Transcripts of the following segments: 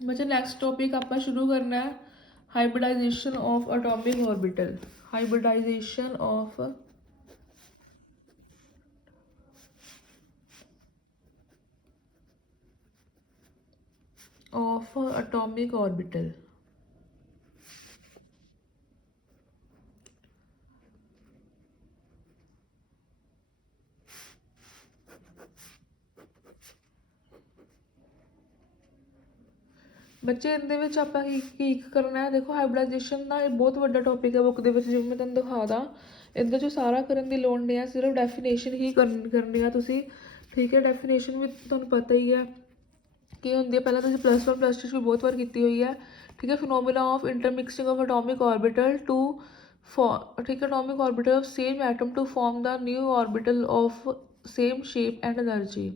बच्चे next topic आप शुरू करना है hybridisation of atomic orbital. Hybridisation of atomic orbital. ਬੱਚੇ ਇਹਦੇ ਵਿੱਚ ਆਪਾਂ ਕੀ ਕਰਨਾ ਹੈ, ਦੇਖੋ ਹਾਈਬ੍ਰਿਡਾਈਜੇਸ਼ਨ ਦਾ ਇਹ ਬਹੁਤ ਵੱਡਾ ਟੌਪਿਕ ਹੈ ਬੁੱਕ ਦੇ ਵਿੱਚ, ਜਿਵੇਂ ਮੈਂ ਤੁਹਾਨੂੰ ਦਿਖਾਦਾ ਇਹਦੇ 'ਚ ਸਾਰਾ ਕਰਨ ਦੀ ਲੋੜ ਨਹੀਂ ਹੈ, ਸਿਰਫ ਡੈਫੀਨੇਸ਼ਨ ਹੀ ਕਰਨੀ ਆ ਤੁਸੀਂ, ਠੀਕ ਹੈ। ਡੈਫੀਨੇਸ਼ਨ ਵੀ ਤੁਹਾਨੂੰ ਪਤਾ ਹੀ ਹੈ ਕੀ ਹੁੰਦੀ ਹੈ, ਪਹਿਲਾਂ ਤੁਸੀਂ +1 +2 ਵੀ ਬਹੁਤ ਵਾਰ ਕੀਤੀ ਹੋਈ ਹੈ, ਠੀਕ ਹੈ। Phenomena of intermixing of atomic orbital to ठीक है, atomic orbital of same atom to form the new orbital of same shape and energy,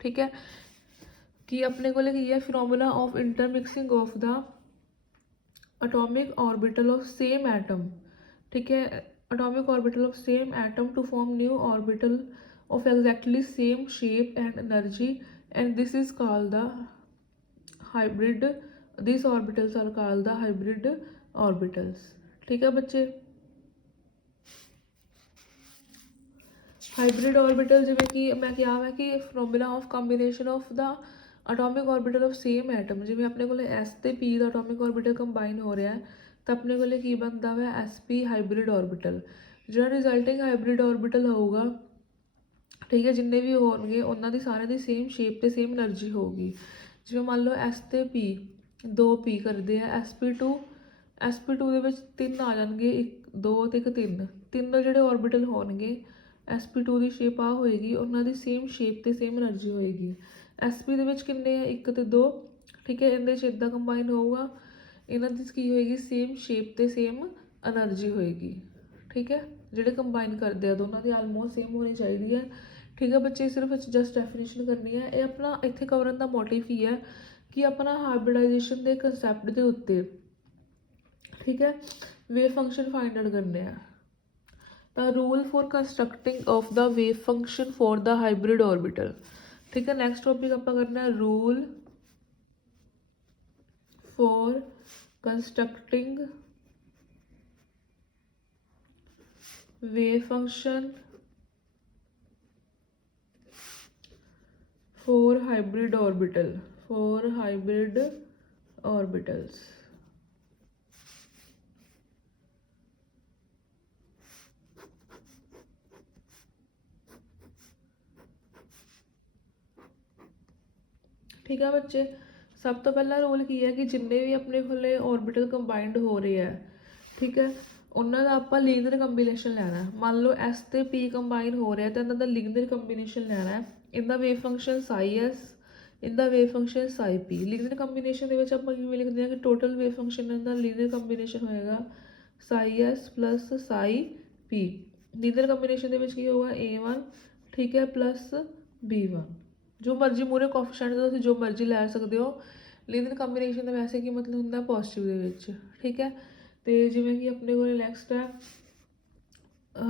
ठीक है। कि अपने को की है phenomena of intermixing of the atomic orbital of same atom, ठीक है। Atomic orbital of same atom to form new orbital of exactly same shape and energy, and this is called the hybrid, this orbitals are called the hybrid orbitals, ठीक है बच्चे। Hybrid orbital जिमें कि मैं क्या है कि phenomena of combination of the atomic orbital of same atom, जिमें अपने को S ਤੇ P ਦਾ एटॉमिक ऑर्बिटल कंबाइन हो रहा है तो अपने को की बनता है SP हाइब्रिड ऑर्बिटल। जो रिजल्टिंग हाइब्रिड ऑर्बिटल होगा, ठीक है, जिन्ने भी होंगे उन्होंने सारे की सेम शेप तो सेम एनर्जी होगी। जिमें मान लो S ਤੇ P 2P करते हैं, SP2 ਦੇ 3 आ जाएंगे, 1 2 ਤੇ 1 3, तीनों जोड़े ऑर्बिटल होंगे SP2 की शेप आ होएगी, उन्होंने सेम शेप तो सेम एनर्जी होएगी। SP ਦੇ ਵਿੱਚ ਕਿੰਨੇ ਆ 1 ਤੇ 2, ठीक है, ਇਹਦੇ 'ਚ ਇੱਦਾਂ ਕੰਬਾਈਨ ਹੋਊਗਾ, ਇਹਨਾਂ ਦੀ ਕੀ ਹੋਏਗੀ सेम शेप ਤੇ सेम एनर्जी होएगी, ठीक है। ਜਿਹੜੇ ਕੰਬਾਈਨ ਕਰਦੇ ਆ ਦੋਨਾਂ ਦੀ ਆਲਮੋਸਟ सेम ਹੋਣੀ ਚਾਹੀਦੀ ਹੈ, ठीक है बच्चे। सिर्फ जस्ट डेफिनेशन करनी है, ये अपना इत्थे कवरन का मोटिव ही है कि अपना हाइब्रिडाइजेशन के कंसैप्ट के उत्ते, ठीक है, वेव फंक्शन फाइंड आउट करने हैं। तो rule for constructing of the wave function for the hybrid orbital, ठीक है। नैक्सट टॉपिक आप करना है rule for constructing wave function for hybrid orbital, for hybrid orbitals, ठीक है बच्चे। सब तो पहला रूल की है कि जिन्ने भी अपने कोले ऑर्बिटल कंबाइंड हो रहे हैं, ठीक है, उन्होंने आप लीनियर कंबीनेशन लेना है। मान लो S ਤੇ P कंबाइन हो रहा है तो इन्हों का लीनियर कंबीनेशन लेना है। इनका वेव फंक्शन ψS, इनका wave function ψP। Linear combination के आप लिखते हैं कि टोटल वेव फंक्शन इनका लीनियर कंबीनेशन होएगा ψS plus ψP। Linear combination के होगा A1, ठीक है, प्लस B1। जो मर्जी मूरे कोफिशिएंट तो जो मर्जी लै सकते हो। लीनियर कंबीनेशन का वैसे की मतलब होंगे पॉजिटिव, ठीक है। तो जिमें कि अपने को नैक्सट है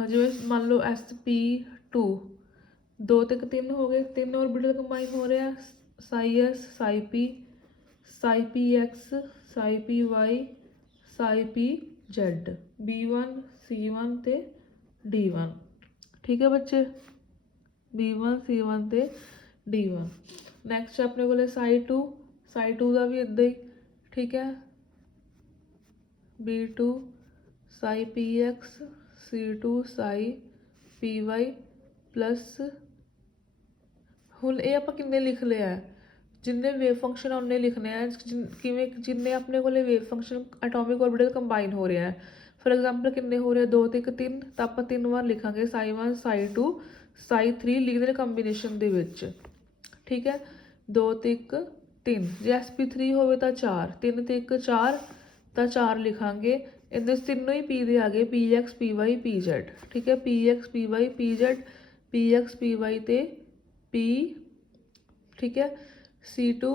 जिमें मान लो SP2 2 ते 3 हो गए, 3 ऑर्बिटल कंबाइन हो रहे हैं ψS ψP ψPX ψPY ψPZ B1 C1 ते D1, ठीक है बच्चे, B1 C1 ते D1। नैक्सट अपने को ψ2 का भी इदा ही, ठीक है, B2 ψPX C2 ψPY plus हुण ये आप किन्ने लिख लिया है, जिन्ने वेव फंक्शन उन्ने लिखने हैं किवें जिन्ने अपने को wave function atomic orbital combine हो रहा है। फॉर एग्जाम्पल किन्ने हो रहे 2 ते 1 3, तो आप 3 बार लिखांगे ψ1 ψ2 ψ3 लीनियर कंबीनेशन दे विच, ठीक है। 2 ते 1 3, जे SP3 हो तो 4, 3 ते 1 4 तो 4 लिखांगे। इनके तीनों ही P दे आ गए PX PY PZ, ठीक है, PX PY PZ PX PY ते P, ठीक है, C2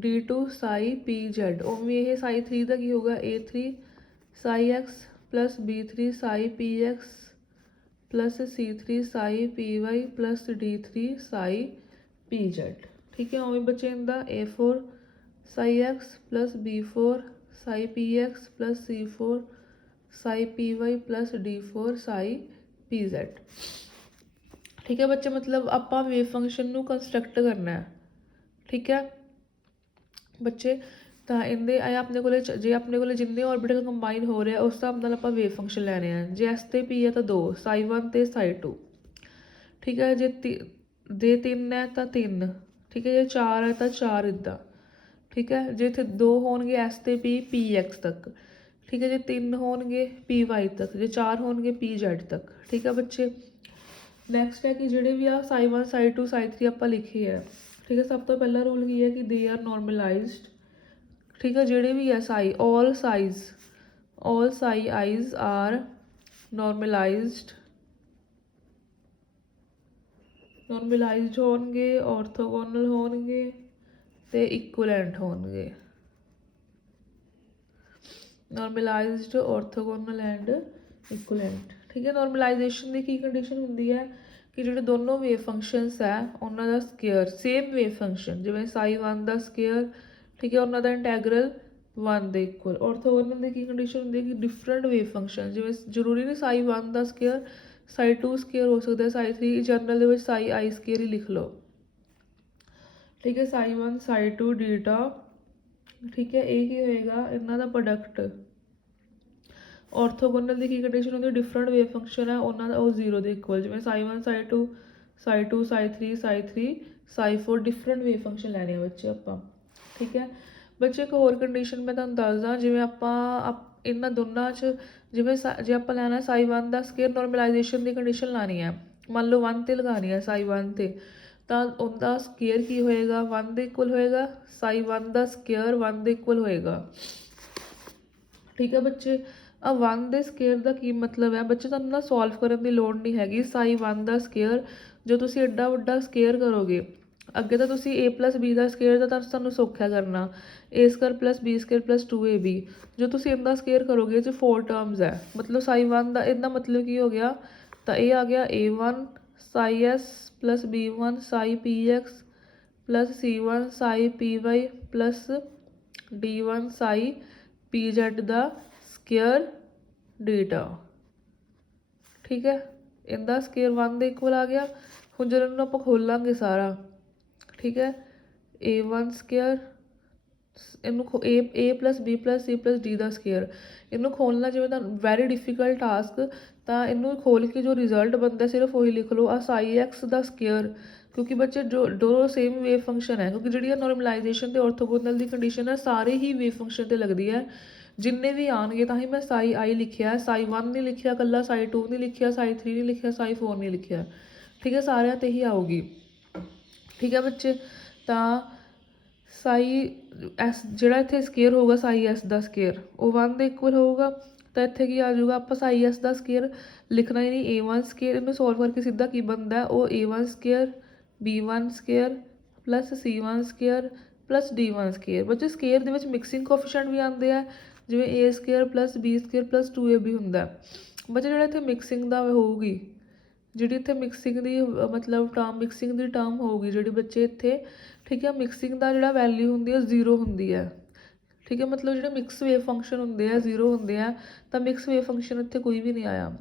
D2 ψ PZ। उमें यह ψ3 का की होगा A3 ψX plus B3 ψ PX plus C3 Sai PY plus D3 Sai PZ। ठीक है, उवें बचे इंदा A4 Sai X plus B4 Sai PX plus C4 Sai PY plus D4 Sai PZ। ठीक है बच्चे, मतलब आपां वेव फंक्शन नूं कंस्ट्रक्ट करना है। ठीक है बच्चे, ਤਾਂ ਇਹਦੇ ਇਹ ਆਪਣੇ ਕੋਲੇ ਜੇ ਆਪਣੇ ਕੋਲੇ ਜਿੰਨੇ ਔਰਬਿਟਲ ਕੰਬਾਈਨ ਹੋ ਰਹੇ ਆ ਉਸ ਹਿਸਾਬ ਨਾਲ ਆਪਾਂ ਵੇਵ ਫੰਕਸ਼ਨ ਲੈਣੇ ਆ। ਜੇ S ਤੇ P ਹੈ ਤਾਂ 2 ਸਾਈ 1 ਤੇ ਸਾਈ 2। ਠੀਕ ਹੈ, ਜੇ 3 ਹੈ ਤਾਂ 3। ਠੀਕ ਹੈ, ਜੇ 4 ਹੈ ਤਾਂ 4 ਇੱਦਾਂ। ਠੀਕ ਹੈ, ਜੇ ਇੱਥੇ 2 ਹੋਣਗੇ S ਤੇ P PX ਤੱਕ। ਠੀਕ ਹੈ, ਜੇ 3 ਹੋਣਗੇ PY ਤੱਕ, ਜੇ 4 ਹੋਣਗੇ PZ ਤੱਕ। ਠੀਕ ਹੈ ਬੱਚੇ, ਨੈਕਸਟ ਹੈ ਕਿ ਜਿਹੜੇ ਵੀ ਆ ਸਾਈ 1 ਸਾਈ 2 ਸਾਈ 3 ਆਪਾਂ ਲਿਖੇ ਆ। ਠੀਕ ਹੈ, ਸਭ ਤੋਂ ਪਹਿਲਾ ਰੂਲ ਕੀ ਹੈ ਕਿ ਦੇ ਆਰ ਨੋਰਮਲਾਈਜ਼ਡ। ठीक है, जेडे भी है psi all psi i's are normalised होणगे, ऑर्थोगोनल होणगे ते इक्वलेंट होणगे। Normalised, orthogonal and equivalent. ठीक है, नॉर्मलाइजेशन की कंडीशन होंदी है कि जो दोनों वेव फंक्शनस है उन्हों का स्केयर सेम वेव फंक्शन जिवें साई 1 का स्केयर। ठीक है, उन्हों का इंटैगरल 1 ਦੇ ਇਕੁਅਲ। ऑर्थोगोनल की कंडीशन होंगी कि डिफरेंट वेव फंक्शन जिवें जरूरी नहीं साई 1 का स्केयर साई 2 स्केयर हो सकता है, साई 3 जनरल ਦੇ साई आई स्केयर ही लिख लो। ठीक है, साई 1 साई 2 डीटा। ठीक है, यही होएगा इन्हों का प्रोडक्ट। ऑर्थोगोनल की कंडीशन होंगी डिफरेंट वेव फंक्शन है उन्होंने वो 0 ਦੇ इक्वल जिवें Sai 1 Sai 2 Sai 2 Sai 3 Sai 4 different wave function लैने बच्चे आपां। ठीक है बच्चे, एक होर कंडीशन मैं तुहानूं दसदा जिवें आपां इन्हां दोनों च जिवें जे आपां लैना साई 1 का स्केयर नॉर्मलाइजेशन की कंडीशन लानी है। मान लो 1 ते लगानी है साई 1 ते, ਤਾਂ ਉਹਦਾ ਸਕੇਅਰ ਕੀ ਹੋਏਗਾ 1 ਦੇ ਇਕੁਅਲ ਹੋਏਗਾ। ਸਾਈ 1 ਦਾ ਸਕੇਅਰ 1 ਦੇ ਇਕੁਅਲ ਹੋਏਗਾ। ਠੀਕ ਹੈ ਬੱਚੇ, ਆ 1 ਦੇ ਸਕੇਅਰ ਦਾ ਕੀ ਮਤਲਬ ਹੈ ਬੱਚੇ, ਤੁਹਾਨੂੰ ਨਾ ਸੋਲਵ ਕਰਨ ਦੀ ਲੋੜ ਨਹੀਂ ਹੈਗੀ। ਸਾਈ 1 ਦਾ ਸਕੇਅਰ ਜੋ ਤੁਸੀਂ ਐਡਾ ਵੱਡਾ ਸਕੇਅਰ ਕਰੋਗੇ, ਅੱਗੇ ਤਾਂ ਤੁਸੀਂ a ਪਲਸ b ਦਾ ਸਕੇਅਰ ਦਾ ਤਾਂ ਤੁਹਾਨੂੰ ਸੌਖਾ ਕਰਨਾ, a square plus b square plus 2ab। ਜੋ ਤੁਸੀਂ ਇਹਦਾ ਸਕੇਅਰ ਕਰੋਗੇ ਇਹ 'ਚ 4 ਟਰਮਸ ਹੈ। ਮਤਲਬ ਸਾਈ 1 ਦਾ ਇਹਦਾ ਮਤਲਬ ਕੀ ਹੋ ਗਿਆ, ਤਾਂ ਇਹ ਆ ਗਿਆ a1 ਸਾਈ s plus b1 Sai px plus c1 Sai py plus d1 Sai pz ਦਾ ਸਕੇਅਰ ਡੀਟਾ। ਠੀਕ ਹੈ, ਇਹਦਾ ਸਕੇਅਰ 1 ਦੇ ਇਕੁਅਲ ਆ ਗਿਆ। ਹੁਣ ਜਦੋਂ ਇਹਨੂੰ ਆਪਾਂ ਖੋਲਾਂਗੇ ਸਾਰਾ, ਠੀਕ ਹੈ, a1 ਸਕੇਅਰ ਇਹਨੂੰ a plus b plus c plus d the square. ਇਹਨੂੰ ਖੋਲ੍ਹਣਾ ਜਿਵੇਂ ਤੁਹਾਨੂੰ ਵੈਰੀ ਡਿਫੀਕਲਟ ਟਾਸਕ, ਤਾਂ ਇਹਨੂੰ ਖੋਲ੍ਹ ਕੇ ਜੋ ਰਿਜ਼ਲਟ ਬਣਦਾ ਸਿਰਫ ਉਹੀ ਲਿਖ ਲਓ, ਆ ਸਾਈ ਐਕਸ ਦਾ ਸਕੇਅਰ। ਕਿਉਂਕਿ ਬੱਚੇ ਜੋ ਦੋ ਸੇਮ ਵੇਵ ਫੰਕਸ਼ਨ ਹੈ, ਕਿਉਂਕਿ ਜਿਹੜੀ ਨੋਰਮਲਾਈਜੇਸ਼ਨ ਤੇ ਔਰਥੋਗੋਨਲ ਦੀ ਕੰਡੀਸ਼ਨ ਹੈ ਸਾਰੇ ਹੀ ਵੇਵ ਫੰਕਸ਼ਨ ਤੇ ਲੱਗਦੀ ਹੈ। ਜਿੰਨੇ ਵੀ ਆਉਣਗੇ ਤਾਂ ਹੀ ਮੈਂ ਸਾਈ ਆਈ ਲਿਖਿਆ, ਸਾਈ 1 ਨਹੀਂ ਲਿਖਿਆ ਇਕੱਲਾ, ਸਾਈ 2 ਨਹੀਂ ਲਿਖਿਆ, ਸਾਈ 3 ਨਹੀਂ ਲਿਖਿਆ, ਸਾਈ 4 ਨਹੀਂ ਲਿਖਿਆ। ਠੀਕ ਹੈ, ਸਾਰਿਆਂ 'ਤੇ ਹੀ ਆਊਗੀ। ਠੀਕ ਹੈ ਬੱਚੇ, ਤਾਂ ਸਾਈ ਐਸ ਜਿਹੜਾ ਇੱਥੇ ਸਕੇਅਰ ਹੋਊਗਾ ਸਾਈ ਐਸ ਦਾ ਸਕੇਅਰ ਉਹ 1 ਦੇ ਇਕੁਅਲ ਹੋਊਗਾ। ਤਾਂ ਇੱਥੇ ਕੀ ਆ ਜਾਊਗਾ, ਆਪਾਂ ਸਾਈ ਐਸ ਦਾ ਸਕੇਅਰ ਲਿਖਣਾ ਹੀ ਨਹੀਂ, a1 ਸਕੇਅਰ। ਇਹਨੂੰ ਸੋਲਵ ਕਰਕੇ ਸਿੱਧਾ ਕੀ ਬਣਦਾ, ਉਹ a1 square b1 square plus c1 square plus d1 square. ਬੱਚੇ ਸਕੇਅਰ ਦੇ ਵਿੱਚ ਮਿਕਸਿੰਗ ਕੋਫੀਸ਼ੀਐਂਟ ਵੀ ਆਉਂਦੇ ਆ, ਜਿਵੇਂ a square plus b square plus 2ab ਹੁੰਦਾ। ਬੱਚੇ ਜਿਹੜਾ ਇੱਥੇ ਮਿਕਸਿੰਗ ਦਾ ਹੋਊਗੀ, ਜਿਹੜੀ ਇੱਥੇ ਮਿਕਸਿੰਗ ਦੀ ਮਤਲਬ ਟਰਮ ਮਿਕਸਿੰਗ ਦੀ ਟਰਮ ਹੋਊਗੀ ਜਿਹੜੀ ਬੱਚੇ ਇੱਥੇ, ਠੀਕ ਹੈ, ਮਿਕਸਿੰਗ ਦਾ ਜਿਹੜਾ ਵੈਲਿਊ ਹੁੰਦੀ ਹੈ 0 ਹੁੰਦੀ ਹੈ। ਠੀਕ ਹੈ, ਮਤਲਬ ਜਿਹੜੇ ਮਿਕਸ ਵੇਵ ਫੰਕਸ਼ਨ ਹੁੰਦੇ ਆ 0 ਹੁੰਦੇ ਆ, ਤਾਂ ਮਿਕਸ ਵੇਵ ਫੰਕਸ਼ਨ ਇੱਥੇ ਕੋਈ ਵੀ ਨਹੀਂ ਆਇਆ।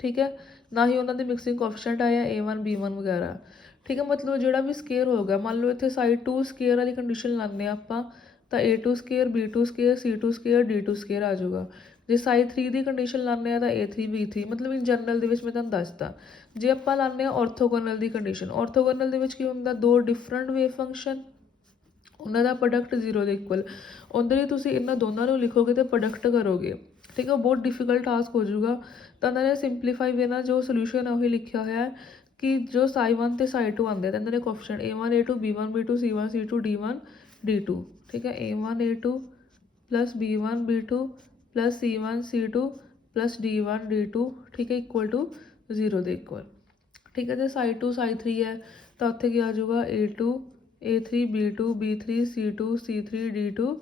ਠੀਕ ਹੈ, ਨਾ ਹੀ ਉਹਨਾਂ ਦੇ ਮਿਕਸਿੰਗ ਕੋਫੀਸ਼ੀਐਂਟ ਆਇਆ a1 b1 ਵਗੈਰਾ। ਠੀਕ ਹੈ, ਮਤਲਬ ਜਿਹੜਾ ਵੀ ਸਕੇਅਰ ਹੋਊਗਾ, ਮੰਨ ਲਓ ਇੱਥੇ ਸਾਈ 2 ਸਕੇਅਰ ਵਾਲੀ ਕੰਡੀਸ਼ਨ ਲਾਉਂਦੇ ਹਾਂ ਆਪਾਂ, ਤਾਂ a2 square b2 square c2 square d2 square ਆ ਜਾਊਗਾ। ਜੇ ਸਾਈ 3 ਦੀ ਕੰਡੀਸ਼ਨ ਲਾਉਂਦੇ ਹਾਂ ਤਾਂ a3 b3, ਮਤਲਬ ਇਨ ਜਨਰਲ ਦੇ ਵਿੱਚ ਮੈਂ ਤੁਹਾਨੂੰ ਦੱਸਦਾ। ਜੇ ਆਪਾਂ ਲਾਉਂਦੇ ਹਾਂ ਔਰਥੋਗੋਨਲ ਦੀ ਕੰਡੀਸ਼ਨ, ਔਰਥੋਗੋਨਲ ਦੇ ਵਿੱਚ ਕੀ ਹੁੰਦਾ, ਦੋ ਡਿਫਰੈਂਟ ਵੇਵ ਫੰਕਸ਼ਨ, ਉਹਨਾਂ ਦਾ ਪ੍ਰੋਡਕਟ 0 ਦੇ ਇਕੁਅਲ। ਉਹਦੇ ਲਈ ਤੁਸੀਂ ਇਹਨਾਂ ਦੋਨਾਂ ਨੂੰ ਲਿਖੋਗੇ ਅਤੇ ਪ੍ਰੋਡਕਟ ਕਰੋਗੇ। ਠੀਕ ਹੈ, ਬਹੁਤ ਡਿਫੀਕਲਟ ਟਾਸਕ ਹੋ ਜਾਊਗਾ। ਤਾਂ ਇਹਨਾਂ ਨੇ ਸਿੰਪਲੀਫਾਈ ਵੇ ਨਾਲ ਜੋ ਸੋਲਿਊਸ਼ਨ ਹੈ ਉਹੀ ਲਿਖਿਆ ਹੋਇਆ ਹੈ ਕਿ ਜੋ ਸਾਈ 1 ਅਤੇ ਸਾਈ 2 ਆਉਂਦੇ ਤਾਂ ਇਹਨਾਂ ਦੇ coefficient a1 a2 b1 b2 c1 c2 d1 d2। ਠੀਕ ਹੈ, a1 a2 plus b1 b2 plus c1 c2 plus d1 d2। ਠੀਕ ਹੈ, ਇਕੁਅਲ ਟੂ 0 ਦੇ ਇਕੁਅਲ। ਠੀਕ ਹੈ, ਜੇ ਸਾਈ 2 ਸਾਈ 3 ਹੈ ਤਾਂ ਉੱਥੇ ਕੀ ਆ ਜਾਊਗਾ a2 a3 b2 b3 c2 c3 d2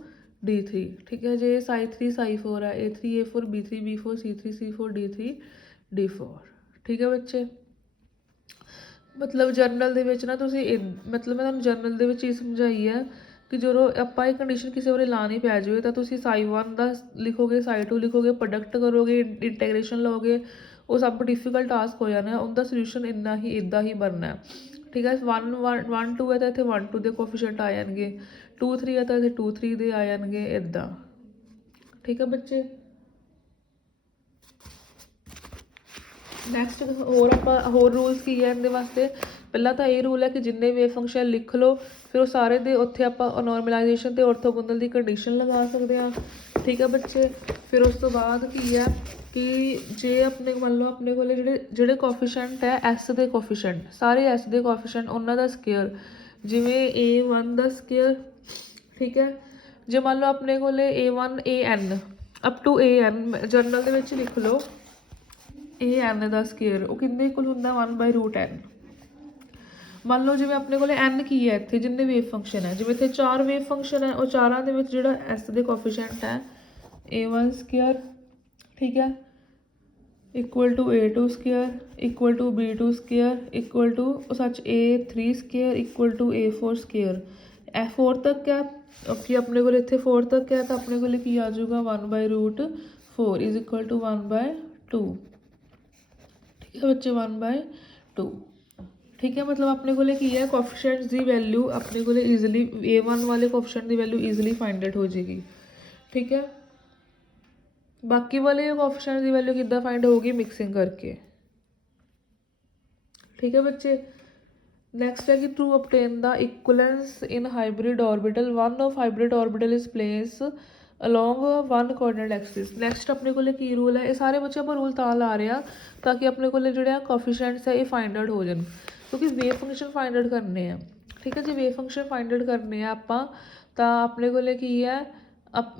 d3। ਠੀਕ ਹੈ, ਜੇ ਸਾਈ 3 ਸਾਈ 4 ਹੈ a3 a4 b3 b4 c3 c4 d3 d4। ठीक है बच्चे। मतलब ਜਰਨਲ ਦੇ ਵਿੱਚ ਨਾ ਤੁਸੀਂ ਮਤਲਬ ਮੈਂ ਤੁਹਾਨੂੰ ਜਰਨਲ ਦੇ ਵਿੱਚ ਇਹ ਸਮਝਾਈ ਹੈ ਕਿ ਜਦੋਂ ਆਪਾਂ ਇਹ ਕੰਡੀਸ਼ਨ ਕਿਸੇ ਵੇਲੇ ਲਾਣੀ ਪੈ ਜਾਵੇ ਤਾਂ ਤੁਸੀਂ ਸਾਈ 1 ਦਾ ਲਿਖੋਗੇ, ਸਾਈ 2 ਲਿਖੋਗੇ, ਪ੍ਰੋਡਕਟ ਕਰੋਗੇ, ਇੰਟੈਗਰੇਸ਼ਨ ਲਓਗੇ, ਉਹ ਸਭ ਡਿਫਿਕਲਟ ਟਾਸਕ ਹੋ ਜਾਣਾ। ਉਹਦਾ ਸੋਲੂਸ਼ਨ ਇੰਨਾ ਹੀ ਇੱਦਾਂ ਹੀ ਬਣਨਾ ਹੈ। ਠੀਕ ਹੈ। 1 2 ਹੈ ਤਾਂ ਇੱਥੇ 1 2 ਦੇ ਕੋਫੀਸ਼ੀਐਂਟ ਆ ਜਾਣਗੇ, 2 3 ਹੈ ਤਾਂ ਇੱਥੇ 2 3 ਦੇ ਆ ਜਾਣਗੇ, ਇੱਦਾਂ। ਠੀਕ ਹੈ ਬੱਚੇ। ਨੈਕਸਟ ਹੋਰ ਰੂਲਸ ਕੀ ਹੈ ਇਹਦੇ ਵਾਸਤੇ। ਪਹਿਲਾਂ ਤਾਂ ਇਹ ਰੂਲ ਹੈ ਕਿ ਜਿੰਨੇ ਵੇਵ ਫੰਕਸ਼ਨ ਲਿਖ ਲਓ, ਫਿਰ ਉਹ ਸਾਰੇ ਦੇ ਉੱਥੇ ਆਪਾਂ ਨੋਰਮਲਾਈਜੇਸ਼ਨ ਅਤੇ ਔਰਥੋਗੋਨਲ ਦੀ ਕੰਡੀਸ਼ਨ ਲਗਾ ਸਕਦੇ ਹਾਂ। ਠੀਕ ਹੈ ਬੱਚੇ। ਫਿਰ ਉਸ ਤੋਂ ਬਾਅਦ ਕੀ ਹੈ ਕਿ ਜੇ ਆਪਣੇ ਮੰਨ ਲਓ ਆਪਣੇ ਕੋਲ ਜਿਹੜੇ ਕੋਫੀਸ਼ੀਐਂਟ ਹੈ ਐਸ ਦੇ ਕੋਫੀਸ਼ੀਐਂਟ, ਸਾਰੇ ਐਸ ਦੇ ਕੋਫੀਸ਼ੀਐਂਟ ਉਹਨਾਂ ਦਾ ਸਕੇਅਰ, ਜਿਵੇਂ A1 ਦਾ ਸਕੇਅਰ। ਠੀਕ ਹੈ। ਜੇ ਮੰਨ ਲਓ ਆਪਣੇ ਕੋਲ A1 AN up to AN general ਦੇ ਵਿੱਚ ਲਿਖ ਲਓ, AN ਦਾ ਸਕੇਅਰ ਉਹ ਕਿੰਨੇ ਇਕੁਅਲ ਹੁੰਦਾ 1/√n। ਮੰਨ ਲਓ ਜਿਵੇਂ ਆਪਣੇ ਕੋਲ n ਕੀ ਹੈ ਇੱਥੇ ਜਿੰਨੇ ਵੇਵ ਫੰਕਸ਼ਨ ਹੈ, ਜਿਵੇਂ ਇੱਥੇ 4 ਵੇਵ ਫੰਕਸ਼ਨ ਹੈ, ਉਹ ਚਾਰਾਂ ਦੇ ਵਿੱਚ ਜਿਹੜਾ ਐਸ ਦੇ ਕੋਫੀਸ਼ੀਐਂਟ ਹੈ A1 ਸਕੇਅਰ, ਠੀਕ ਹੈ, equal to A2 square, equal to B2 square, equal to A3 square, equal to A4 square. ਇਹ 4 ਤੱਕ ਹੈ ਕਿ ਆਪਣੇ ਕੋਲ ਇੱਥੇ 4 ਤੱਕ ਹੈ ਤਾਂ ਆਪਣੇ ਕੋਲ ਕੀ ਆ ਜਾਊਗਾ 1/√4 ਇਜ਼ ਇਕੁਅਲ ਟੂ 1/2। ਠੀਕ ਹੈ ਬੱਚੇ, 1/2। ਠੀਕ ਹੈ। ਮਤਲਬ ਆਪਣੇ ਕੋਲ ਕੀ ਹੈ ਕੋਫੀਸ਼ੀਐਂਟਸ ਦੀ ਵੈਲਿਊ ਆਪਣੇ ਕੋਲ ਈਜ਼ਲੀ A1 ਵਾਲੇ ਕੋਫੀਸ਼ੀਐਂਟ ਦੀ ਵੈਲਿਊ ਈਜ਼ਲੀ ਫਾਈਂਡ ਆਊਟ ਹੋ ਜਾਏਗੀ। ਠੀਕ ਹੈ। ਬਾਕੀ ਵਾਲੇ ਕੋਫੀਸ਼ੀਐਂਟ ਦੀ ਵੈਲਿਊ ਕਿੱਦਾਂ ਫਾਈਂਡ ਹੋਊਗੀ, ਮਿਕਸਿੰਗ ਕਰਕੇ। ਠੀਕ ਹੈ ਬੱਚੇ। ਨੈਕਸਟ ਹੈ ਕਿ to obtain the equivalence in hybrid orbital one of hybrid orbital is placed along one coordinate axis। Next ਆਪਣੇ ਕੋਲ ਕੀ ਰੂਲ ਹੈ, ਇਹ ਸਾਰੇ ਬੱਚੇ ਆਪਾਂ ਰੂਲ ਤਾਂ ਲਾ ਰਹੇ ਆ ਤਾਂ ਕਿ ਆਪਣੇ ਕੋਲ ਜਿਹੜੇ ਆ ਕੋਫੀਸ਼ੀਐਂਟਸ ਹੈ ਇਹ ਫਾਈਂਡ ਆਊਟ ਹੋ ਜਾਣ, ਕਿਉਂਕਿ ਵੇਵ ਫੰਕਸ਼ਨ ਫਾਈਂਡ ਆਊਟ ਕਰਨੇ ਆ। ਠੀਕ ਹੈ। ਜੇ ਵੇਵ ਫੰਕਸ਼ਨ ਫਾਈਂਡ ਆਊਟ ਕਰਨੇ ਆ ਆਪਾਂ ਤਾਂ ਆਪਣੇ ਕੋਲ ਕੀ ਹੈ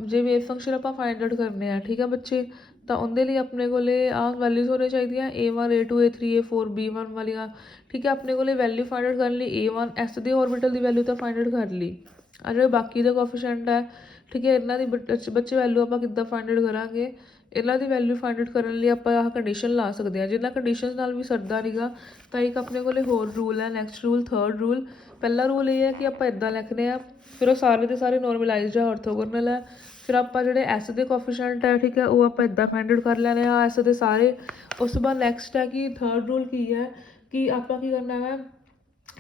ਜੇ ਵੇਵ ਫੰਕਸ਼ਨ ਆਪਾਂ ਫਾਈਂਡ ਆਊਟ ਕਰਨੇ ਆ, ਠੀਕ ਹੈ ਬੱਚੇ, ਤਾਂ ਉਹਦੇ ਲਈ ਆਪਣੇ ਕੋਲ ਆਹ ਵੈਲਿਊਜ਼ ਹੋਣੀਆਂ ਚਾਹੀਦੀਆਂ A1 A2 A3 A4 B1 ਵਾਲੀਆਂ। ਠੀਕ ਹੈ। ਆਪਣੇ ਕੋਲ ਵੈਲਿਊ ਫਾਈਂਡ ਆਊਟ ਕਰਨ ਲਈ A1 S ਦੇ ਔਰਬਿਟਲ ਦੀ ਵੈਲਿਊ ਤਾਂ ਫਾਈਂਡ ਆਊਟ ਕਰ ਲਈ, ਆ ਜਿਹੜੇ ਬਾਕੀ ਦੇ ਕੋਫੀਸ਼ੀਐਂਟ ਹੈ, ਠੀਕ ਹੈ, ਇਹਨਾਂ ਦੀ ਬੱਚੇ ਵੈਲਿਊ ਆਪਾਂ ਕਿੱਦਾਂ ਫਾਈਂਡ ਆਊਟ ਕਰਾਂਗੇ। ਇਹਨਾਂ ਦੀ ਵੈਲਿਊ ਫਾਈਂਡ ਆਊਟ ਕਰਨ ਲਈ ਆਪਾਂ ਆਹ ਕੰਡੀਸ਼ਨ ਲਾ ਸਕਦੇ ਹਾਂ। ਜਿੰਨਾ ਕੰਡੀਸ਼ਨ ਨਾਲ ਵੀ ਸਰਦਾ ਨਹੀਂਗਾ ਤਾਂ ਇੱਕ ਆਪਣੇ ਕੋਲ ਹੋਰ ਰੂਲ ਹੈ। Next rule, third rule. ਪਹਿਲਾ ਰੂਲ ਇਹ ਹੈ ਕਿ ਆਪਾਂ ਇੱਦਾਂ ਲਿਖਦੇ ਹਾਂ, ਫਿਰ ਉਹ ਸਾਰੇ ਦੇ ਸਾਰੇ ਨੋਰਮਲਾਈਜ਼ਡ ਹੈ, ਔਰਥੋਗੋਨਲ ਹੈ। ਫਿਰ ਆਪਾਂ ਜਿਹੜੇ ਐਸ ਦੇ ਕੋਫੀਸ਼ੀਐਂਟ ਹੈ, ਠੀਕ ਹੈ, ਉਹ ਆਪਾਂ ਇੱਦਾਂ ਫਾਈਂਡ ਆਊਟ ਕਰ ਲੈਣੇ ਆ ਐਸ ਦੇ ਸਾਰੇ। ਉਸ ਤੋਂ ਬਾਅਦ ਨੈਕਸਟ ਹੈ ਕਿ ਥਰਡ ਰੂਲ ਕੀ ਹੈ ਕਿ ਆਪਾਂ ਕੀ ਕਰਨਾ ਹੈ,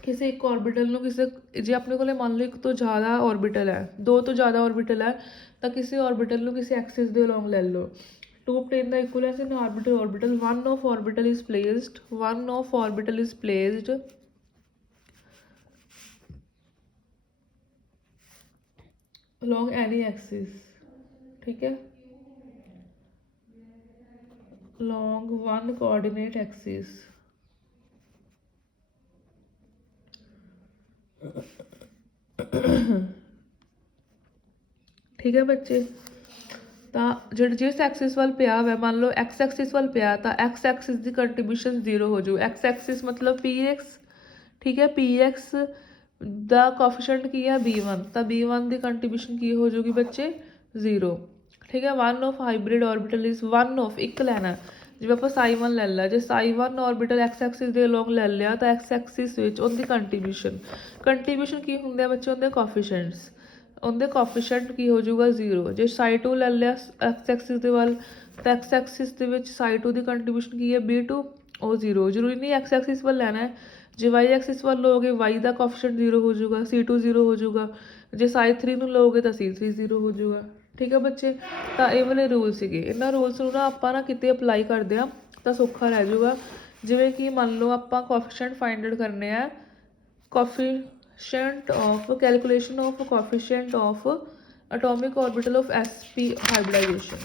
ਕਿਸੇ ਇੱਕ ਔਰਬਿਟਲ ਨੂੰ ਜੇ ਆਪਣੇ ਕੋਲ ਮੰਨ ਲਓ ਇੱਕ ਤੋਂ ਜ਼ਿਆਦਾ ਔਰਬਿਟਲ ਹੈ, 2 ਤੋਂ ਜ਼ਿਆਦਾ ਔਰਬਿਟਲ ਹੈ, ਤਾਂ ਕਿਸੇ ਔਰਬਿਟਲ ਨੂੰ ਕਿਸੇ ਐਕਸਿਸ ਦੇ ਅਲੋਂਗ ਲੈ ਲਓ। To obtain the equivalence in orbital one of orbital is placed along any axis। ठीक है, along one coordinate axis। ठीक है बच्चे। ਤਾਂ ਜਿਸ ਐਕਸਿਸ ਵੱਲ ਪਿਆ ਹੋਇਆ, ਮੰਨ ਲਓ ਐਕਸ ਐਕਸਿਸ ਵੱਲ ਪਿਆ ਤਾਂ ਐਕਸ ਐਕਸਿਸ ਦੀ ਕੰਟਰੀਬਿਊਸ਼ਨ 0 ਹੋ ਜਾਊ। ਐਕਸ ਐਕਸਿਸ ਮਤਲਬ PX। ਠੀਕ ਹੈ। PX ਦਾ ਕੋਫੀਸ਼ੀਐਂਟ ਕੀ ਹੈ B1, ਤਾਂ B1 ਦੀ ਕੰਟਰੀਬਿਊਸ਼ਨ ਕੀ ਹੋ ਜਾਊਗੀ ਬੱਚੇ 0। ਠੀਕ ਹੈ। 1 of hybrid orbital is 1 of, ਇੱਕ ਲੈਣਾ, ਜਿਵੇਂ ਆਪਾਂ ψ1 ਲੈ ਲਿਆ, ਜੇ ψ1 ਔਰਬਿਟਲ ਐਕਸ ਐਕਸਿਸ ਦੇ ਅਲੋਂਗ ਲੈ ਲਿਆ ਤਾਂ ਐਕਸ ਐਕਸਿਸ ਵਿੱਚ ਉਹਦੀ ਕੰਟਰੀਬਿਊਸ਼ਨ ਕੀ ਹੁੰਦੇ ਆ ਬੱਚੇ, ਉਹਦੇ ਕੋਫੀਸ਼ੀਐਂਟਸ, ਉਹਦੇ ਕੋਫੀਸ਼ੀਐਂਟ ਕੀ ਹੋ ਜਾਊਗਾ 0। ਜੇ ψ2 ਲੈ ਲਿਆ ਐਕਸ ਐਕਸਿਸ ਦੇ ਵੱਲ ਤਾਂ ਐਕਸ ਐਕਸਿਸ ਦੇ ਵਿੱਚ ψ2 ਦੀ ਕੰਟਰੀਬਿਊਸ਼ਨ ਕੀ ਹੈ B2, ਉਹ 0। ਜ਼ਰੂਰੀ ਨਹੀਂ ਐਕਸ ਐਕਸਿਸ ਵੱਲ ਲੈਣਾ ਹੈ, ਜੇ ਵਾਈ ਐਕਸਿਸ ਵੱਲ ਲਓਗੇ ਵਾਈ ਦਾ ਕੋਫੀਸ਼ੀਐਂਟ 0 ਹੋ ਜਾਊਗਾ, C2 0 ਹੋ ਜਾਊਗਾ। ਜੇ ψ3 ਨੂੰ ਲਓਗੇ ਤਾਂ C3 0 ਹੋ ਜਾਊਗਾ। ਠੀਕ ਹੈ ਬੱਚੇ। ਤਾਂ ਇਹ ਵਾਲੇ ਰੂਲ ਸੀਗੇ। ਇਹਨਾਂ ਰੂਲਸ ਨੂੰ ਨਾ ਆਪਾਂ ਨਾ ਕਿਤੇ ਅਪਲਾਈ ਕਰਦੇ ਹਾਂ ਤਾਂ ਸੌਖਾ ਰਹਿ ਜਾਊਗਾ। ਜਿਵੇਂ ਕਿ ਮੰਨ ਲਓ ਆਪਾਂ ਕੋਫੀਸ਼ੀਐਂਟ ਫਾਈਂਡ ਆਊਟ ਕਰਨੇ ਆ, calculation of coefficient of atomic orbital of sp hybridization।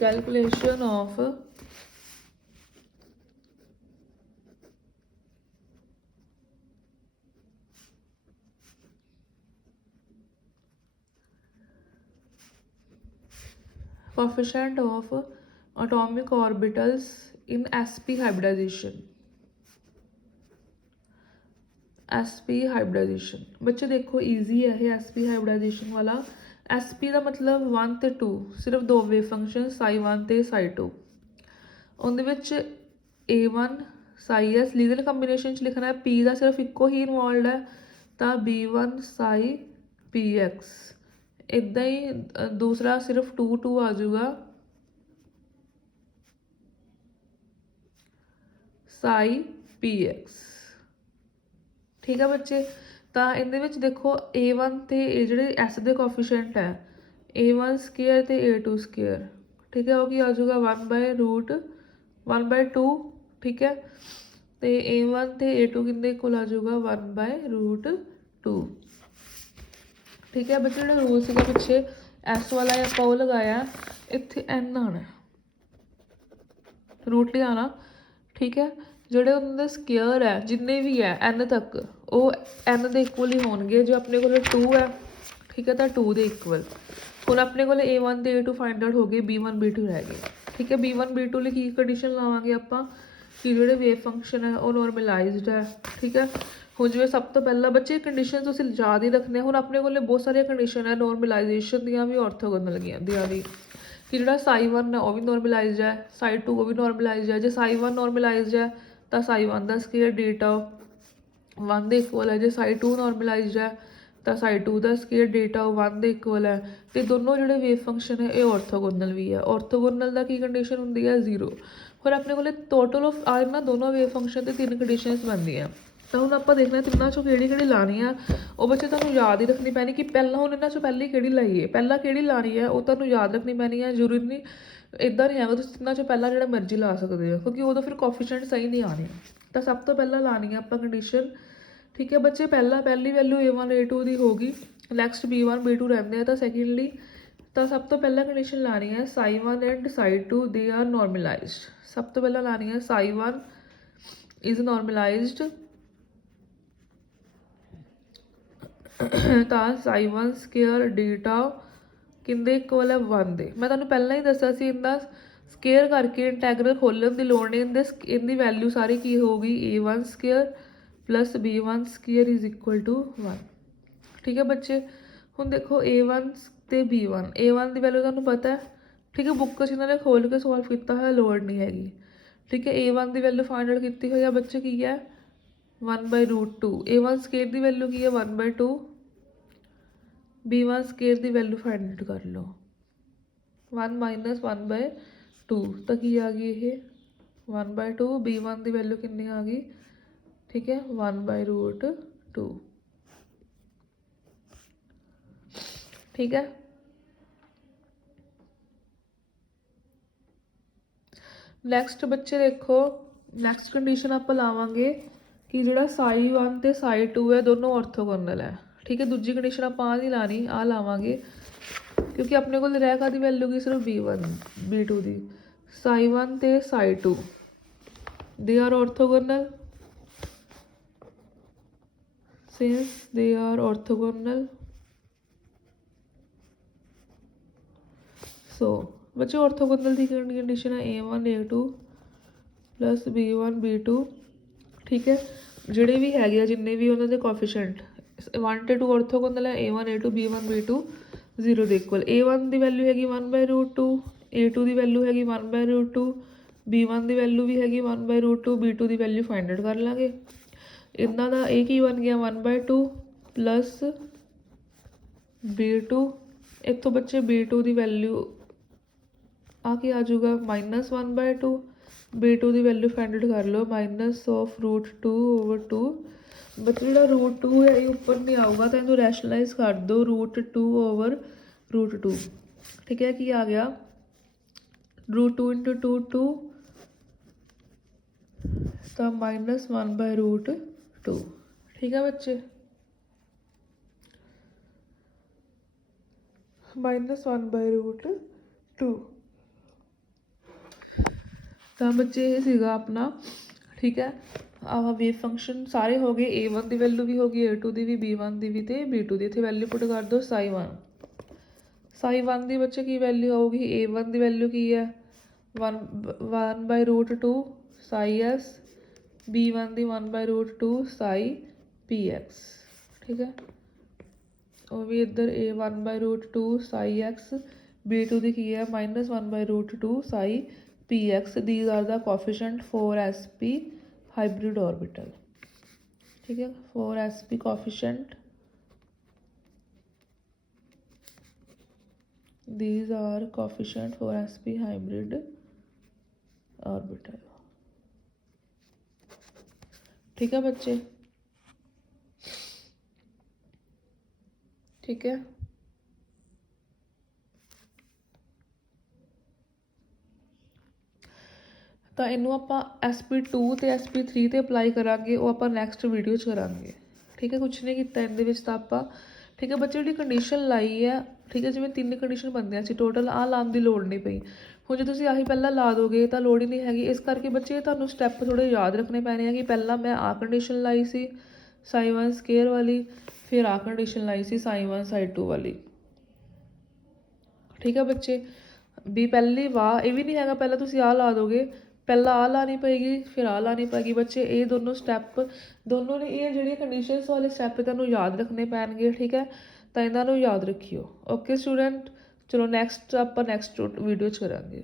calculation of coefficient of atomic orbitals in sp hybridization। sp hybridisation ਬੱਚੇ ਦੇਖੋ ਈਜ਼ੀ ਹੈ ਇਹ sp ਹਾਈਬ੍ਰਿਡਾਈਜੇਸ਼ਨ ਵਾਲਾ। एस पी का मतलब 1 ਤੇ 2 सिर्फ दो वेव फंक्शन साई 1 ਤੇ साई 2 ਉਹਦੇ ਵਿੱਚ A1 ਸਾਈ ਐਸ ਲੀਗਲ ਕੰਬੀਨੇਸ਼ਨ 'ਚ ਲਿਖਣਾ ਹੈ P ਦਾ ਸਿਰਫ ਇੱਕੋ ਹੀ ਇਨਵੋਲਵਡ ਹੈ ਤਾਂ B1 ਸਾਈ PX ਇੱਦਾਂ ਹੀ ਦੂਸਰਾ ਸਿਰਫ 2 2 ਆ ਜਾਊਗਾ ਸਾਈ PX ਠੀਕ ਹੈ ਬੱਚੇ ਤਾਂ ਇਹਦੇ ਵਿੱਚ ਦੇਖੋ A1 ਤੇ ਇਹ ਜਿਹੜੇ S ਦੇ ਕੋਫੀਸ਼ੀਐਂਟ ਹੈ A1 ਸਕੁਅਰ ਤੇ A2 ਸਕੁਅਰ ਠੀਕ ਹੈ ਉਹ ਕੀ ਆ ਜਾਊਗਾ 1/2 ਠੀਕ ਹੈ ਤੇ A1 ਤੇ A2 ਕਿੰਨੇ ਕੋਲ ਆ ਜਾਊਗਾ 1/2 ਠੀਕ ਹੈ ਬੱਚੇ ਜਿਹੜਾ ਰੂਲ ਸੀਗਾ ਪਿੱਛੇ S ਵਾਲਾ ਆਪਾਂ ਉਹ ਲਗਾਇਆ ਇੱਥੇ N ਆਣਾ रूट ले आना ठीक है ਜਿਹੜੇ ਉਹਨਾਂ ਦੇ ਸਕੁਅਰ ਹੈ ਜਿੰਨੇ ਵੀ ਹੈ n ਤੱਕ ਉਹ n ਦੇ ਇਕੁਅਲ ਹੀ ਹੋਣਗੇ ਜੋ ਆਪਣੇ ਕੋਲ 2 ਹੈ ਠੀਕ ਹੈ ਤਾਂ 2 ਦੇ ਇਕੁਅਲ ਹੁਣ ਆਪਣੇ ਕੋਲ A1 ਤੇ A2 ਫਾਈਂਡ ਆਊਟ ਹੋ ਗਏ B1 B2 ਰਹਿ ਗਏ ਠੀਕ ਹੈ B1 B2 ਲਈ ਕੀ ਕੰਡੀਸ਼ਨ ਲਾਵਾਂਗੇ ਆਪਾਂ ਕਿ ਜਿਹੜੇ ਵੇਵ ਫੰਕਸ਼ਨ ਹੈ ਉਹ ਨੋਰਮਲਾਈਜ਼ਡ ਹੈ ਠੀਕ ਹੈ ਹੁਣ ਜਿਵੇਂ ਸਭ ਤੋਂ ਪਹਿਲਾਂ ਬੱਚੇ ਕੰਡੀਸ਼ਨ ਤੁਸੀਂ ਯਾਦ ਹੀ ਰੱਖਣੇ ਹੁਣ ਆਪਣੇ ਕੋਲ ਬਹੁਤ ਸਾਰੀਆਂ ਕੰਡੀਸ਼ਨ ਹੈ ਨੋਰਮਲਾਈਜੇਸ਼ਨ ਦੀਆਂ ਵੀ ਔਰਥੋਗੋਨਲ ਦੀਆਂ ਵੀ ਕਿ ਜਿਹੜਾ ਸਾਈ 1 ਹੈ ਉਹ ਵੀ ਨੋਰਮਲਾਈਜ਼ਡ ਹੈ ਸਾਈ 2 ਉਹ ਵੀ ਨੋਰਮਲਾਈਜ਼ਡ ਹੈ ਜੇ ਸਾਈ 1 ਨੋਰਮਲਾਈਜ਼ਡ ਹੈ ਤਾਂ ਸਾਈ 1 ਦਾ ਸਕੁਅਰ ਡੇਟਾ 1 ਦੇ ਇਕੁਅਲ ਹੈ ਜੇ ਸਾਈ 2 ਨੋਰਮਲਾਈਜ਼ਡ ਹੈ ਤਾਂ ਸਾਈ 2 ਦਾ ਸਕੁਅਰ ਡੇਟਾ 1 ਦੇ ਇਕੁਅਲ ਹੈ ਤੇ ਦੋਨੋਂ ਜਿਹੜੇ ਵੇਵ ਫੰਕਸ਼ਨ ਹੈ ਇਹ ਔਰਥੋਗੋਨਲ ਵੀ ਹੈ ਔਰਥੋਗੋਨਲ ਦਾ ਕੀ ਕੰਡੀਸ਼ਨ ਹੁੰਦੀ ਹੈ 0 ਫਿਰ ਆਪਣੇ ਕੋਲ ਟੋਟਲ ਆਫ ਆ ਇਹਨਾਂ ਦੋਨੋਂ ਵੇਵ ਫੰਕਸ਼ਨ ਤੇ ਤਿੰਨ ਕੰਡੀਸ਼ਨਸ ਬਣਦੀਆਂ ਤਾਂ ਹੁਣ ਆਪਾਂ ਦੇਖਣਾ ਤਿੰਨਾਂ ਚੋਂ ਕਿਹੜੀ ਲਾਣੀ ਆ ਉਹ ਬੱਚੇ ਤੁਹਾਨੂੰ ਯਾਦ ਹੀ ਰੱਖਣੀ ਪੈਣੀ ਕਿ ਪਹਿਲਾਂ ਹੁਣ ਇਹਨਾਂ ਚੋਂ ਪਹਿਲੀ ਕਿਹੜੀ ਲਾਈਏ ਪਹਿਲਾਂ ਕਿਹੜੀ ਲਾਣੀ ਹੈ ਉਹ ਤੁਹਾਨੂੰ ਯਾਦ ਰੱਖਣੀ ਪੈਣੀ ਹੈ ਜ਼ਰੂਰੀ ਨਹੀਂ ਇੱਦਾਂ ਨਹੀਂ ਹੈਗਾ ਤੁਸੀਂ ਤਿੰਨਾਂ ਚੋਂ ਪਹਿਲਾਂ ਜਿਹੜਾ ਮਰਜ਼ੀ ਲਾ ਸਕਦੇ ਹੋ ਕਿਉਂਕਿ ਉਦੋਂ ਫਿਰ ਕੋਫੀਸ਼ੀਐਂਟ ਸਹੀ ਨਹੀਂ ਆਣੇ ਤਾਂ ਸਭ ਤੋਂ ਪਹਿਲਾਂ ਲਾਣੀ ਆ ਆਪਾਂ ਕੰਡੀਸ਼ਨ ਠੀਕ ਹੈ ਬੱਚੇ ਪਹਿਲੀ ਵੈਲਿਊ A1 A2 ਦੀ ਹੋਗੀ ਨੈਕਸਟ B1 B2 ਰਹਿੰਦੇ ਆ ਤਾਂ ਸੈਕਿੰਡਲੀ ਤਾਂ ਸਭ ਤੋਂ ਪਹਿਲਾਂ ਕੰਡੀਸ਼ਨ ਲਾਣੀ ਹੈ ਸਾਈ 1 ਐਂਡ ਸਾਈ 2 ਦੇ ਆਰ ਨੋਰਮਲਾਈਜ਼ਡ ਸਭ ਤੋਂ ਪਹਿਲਾਂ ਲਾਣੀ ਹੈ ਸਾਈ 1 ਇਜ਼ ਨੋਰਮਲਾਈਜ਼ਡ ਤਾਂ ਸਾਈ 1 ਸਕੁਅਰ ਡੇਟਾ ਕਿੰਦੇ ਇਕੁਅਲ ਹੈ 1 ਦੇ ਮੈਂ ਤੁਹਾਨੂੰ ਪਹਿਲਾਂ ਹੀ ਦੱਸਿਆ ਸੀ ਇਹਦਾ ਸਕੁਅਰ ਕਰਕੇ ਇੰਟੈਗਰਲ ਖੋਲ੍ਹਣ ਦੀ ਲੋੜ ਨਹੀਂ ਇਹਦੀ ਵੈਲਿਊ ਸਾਰੀ ਕੀ ਹੋਊਗੀ A1 square plus B1 square is equal to 1 ਠੀਕ ਹੈ ਬੱਚੇ ਹੁਣ ਦੇਖੋ A1 ਤੇ B1 A1 ਦੀ ਵੈਲਿਊ ਤੁਹਾਨੂੰ ਪਤਾ ਹੈ ਠੀਕ ਹੈ ਬੁੱਕ 'ਚ ਇਹਨਾਂ ਨੇ ਖੋਲ੍ਹ ਕੇ ਸੋਲਵ ਕੀਤਾ ਹੋਇਆ ਲੋੜ ਨਹੀਂ ਹੈਗੀ ਠੀਕ ਹੈ A1 ਦੀ ਵੈਲਿਊ ਫਾਈਂਡ ਆਊਟ ਕੀਤੀ ਹੋਈ ਆ ਬੱਚੇ ਕੀ ਹੈ 1/√2 A1 ਸਕੁਅਰ ਦੀ ਵੈਲਿਊ ਕੀ ਹੈ 1/2 B1 ਸਕੁਅਰ ਦੀ ਵੈਲਿਊ ਫਾਈਂਡ ਆਊਟ ਕਰ ਲਓ 1 - 1/2 ਤਾਂ ਕੀ ਆ ਗਈ ਇਹ 1/2 B1 ਦੀ ਵੈਲਿਊ ਕਿੰਨੀ ਆ ਗਈ ठीक है 1/√2 ठीक है ਨੈਕਸਟ ਬੱਚੇ ਦੇਖੋ ਨੈਕਸਟ ਕੰਡੀਸ਼ਨ ਆਪਾਂ ਲਾਵਾਂਗੇ ਕਿ ਜਿਹੜਾ ਸਾਈ 1 ਤੇ ਸਾਈ 2 ਹੈ ਦੋਨੋਂ ਔਰਥੋਗੋਨਲ ਹੈ ਠੀਕ ਹੈ ਦੂਜੀ ਕੰਡੀਸ਼ਨ ਆਪਾਂ ਨਹੀਂ ਲਾਣੀ ਆ ਲਾਵਾਂਗੇ ਕਿਉਂਕਿ ਆਪਣੇ ਕੋਲ ਰਹਿ ਕਾਦੀ ਵੈਲਿਊ ਕੀ ਸਿਰਫ B1 B2 ਦੀ ਸਾਈ 1 ਤੇ ਸਾਈ 2 ਦੇ are orthogonal since they are orthogonal so ਬੱਚੇ orthogonal ਦੀ ਕੰਡੀਸ਼ਨ ਹੈ A1 A2 plus B1 B2 ਠੀਕ ਹੈ ਜਿਹੜੇ ਵੀ ਹੈਗੇ ਆ ਜਿੰਨੇ ਵੀ ਉਹਨਾਂ ਦੇ ਕੋਫੀਸ਼ੀਐਂਟ 1 ਤੇ 2 orthogonal ਹੈ A1 A2 B1 B2 0 ਦੇ ਇਕੁਅਲ A1 ਦੀ ਵੈਲਿਊ ਹੈਗੀ 1/√2 A2 ਦੀ ਵੈਲਿਊ ਹੈਗੀ 1/√2 B1 ਦੀ ਵੈਲਿਊ ਵੀ ਹੈਗੀ 1/√2 B2 ਦੀ ਵੈਲਿਊ ਫਾਈਂਡ ਆਊਟ ਕਰ ਲਾਂਗੇ ਇਹਨਾਂ ਦਾ ਇਹ ਕੀ ਬਣ ਗਿਆ 1/2 ਪਲੱਸ B2 ਇੱਥੋਂ ਬੱਚੇ B2 ਦੀ ਵੈਲਿਊ ਆ ਕੇ ਆ ਜਾਊਗਾ -1/2 B2 ਦੀ ਵੈਲਿਊ ਫਾਈਂਡ ਆਊਟ ਕਰ ਲਓ -√2/2 ਬੱਚੇ ਜਿਹੜਾ √2 ਹੈ ਇਹ ਉੱਪਰ ਨਹੀਂ ਆਊਗਾ ਤਾਂ ਇਹਨੂੰ ਰੈਸ਼ਨਲਾਈਜ਼ ਕਰ ਦਿਓ √2/√2 ਠੀਕ ਹੈ ਕੀ ਆ ਗਿਆ √2 × 2 2 ਤਾਂ -1/√2 ठीक है बच्चे -1/√2 ਤਾਂ ਬੱਚੇ ਇਹ ਸੀਗਾ ਆਪਣਾ ਠੀਕ ਹੈ ਆਹ ਵੇਵ ਫੰਕਸ਼ਨ ਸਾਰੇ ਹੋ ਗਏ A1 ਦੀ ਵੈਲਿਊ ਵੀ ਹੋ ਗਈ A2 ਦੀ ਵੀ B1 ਦੀ ਵੀ ਤੇ B2 ਦੀ ਇੱਥੇ ਵੈਲਿਊ ਪੁੱਟ ਕਰ ਦਿਓ ਸਾਈ 1 ਦੀ ਬੱਚੇ ਕੀ ਵੈਲਿਊ ਆਊਗੀ A1 ਦੀ ਵੈਲਿਊ ਕੀ ਹੈ 1/√2 ਸਾਈ S B1 ਦੀ 1/√2 ਸਾਈ PX ठीक है ਉਹ ਵੀ ਇੱਧਰ a 1/√2 psi x, b2 ਦੀ ਕੀ ਹੈ -1/√2 psi px। these are the coefficient for sp hybrid orbital। ठीक है, for sp coefficient, these are coefficient for sp hybrid orbital। ठीक है बच्चे, ठीक है। ਤਾਂ ਇਹਨੂੰ ਆਪਾਂ SP2 ਤੇ SP3 ਤੇ ਅਪਲਾਈ ਕਰਾਂਗੇ, ਉਹ ਆਪਾਂ ਨੈਕਸਟ ਵੀਡੀਓ 'ਚ ਕਰਾਂਗੇ। ਠੀਕ ਹੈ, ਕੁਛ ਨਹੀਂ ਕੀਤਾ ਇਹਦੇ ਵਿੱਚ ਤਾਂ ਆਪਾਂ। ਠੀਕ ਹੈ ਬੱਚੇ, ਜਿਹੜੀ ਕੰਡੀਸ਼ਨ ਲਾਈ ਹੈ, ਠੀਕ ਹੈ, ਜਿਵੇਂ 3 ਕੰਡੀਸ਼ਨ ਬਣਦੀਆਂ ਸੀ ਟੋਟਲ, ਆਹ ਲਾਉਣ ਦੀ ਲੋੜ ਨਹੀਂ ਪਈ। ਹੁਣ ਜੇ ਤੁਸੀਂ ਆਹੀ ਪਹਿਲਾਂ ਲਾ ਦੋਗੇ ਤਾਂ ਲੋੜ ਹੀ ਨਹੀਂ ਹੈਗੀ। ਇਸ ਕਰਕੇ ਬੱਚੇ ਤੁਹਾਨੂੰ ਸਟੈਪ ਥੋੜ੍ਹੇ ਯਾਦ ਰੱਖਣੇ ਪੈਣੇ ਆ ਕਿ ਪਹਿਲਾਂ ਮੈਂ ਆਹ ਕੰਡੀਸ਼ਨ ਲਾਈ ਸੀ sin1 ਸਕੇਅਰ ਵਾਲੀ, ਫਿਰ ਆਹ ਕੰਡੀਸ਼ਨ ਲਾਈ ਸੀ sin1 sin2 ਵਾਲੀ। ਠੀਕ ਹੈ ਬੱਚੇ, ਵੀ ਪਹਿਲੀ ਵਾਹ ਇਹ ਵੀ ਨਹੀਂ ਹੈਗਾ ਪਹਿਲਾਂ ਤੁਸੀਂ ਆਹ ਲਾ ਦੋਗੇ, ਪਹਿਲਾਂ ਆਹ ਲਾਣੀ ਪਏਗੀ ਫਿਰ ਆਹ ਲਾਣੀ ਪਏਗੀ। ਬੱਚੇ ਇਹ ਦੋਨੋਂ ਸਟੈਪ, ਦੋਨੋਂ ਨੇ ਇਹ ਜਿਹੜੀਆਂ ਕੰਡੀਸ਼ਨਸ ਵਾਲੇ ਸਟੈਪ ਤੁਹਾਨੂੰ ਯਾਦ ਰੱਖਣੇ ਪੈਣਗੇ। ਠੀਕ ਹੈ, ਤਾਂ ਇਹਨਾਂ ਨੂੰ ਯਾਦ ਰੱਖਿਓ। ਓਕੇ ਸਟੂਡੈਂਟ, ਚਲੋ ਨੈਕਸਟ ਆਪਾਂ ਨੈਕਸਟ ਵੀਡੀਓ 'ਚ ਕਰਾਂਗੇ।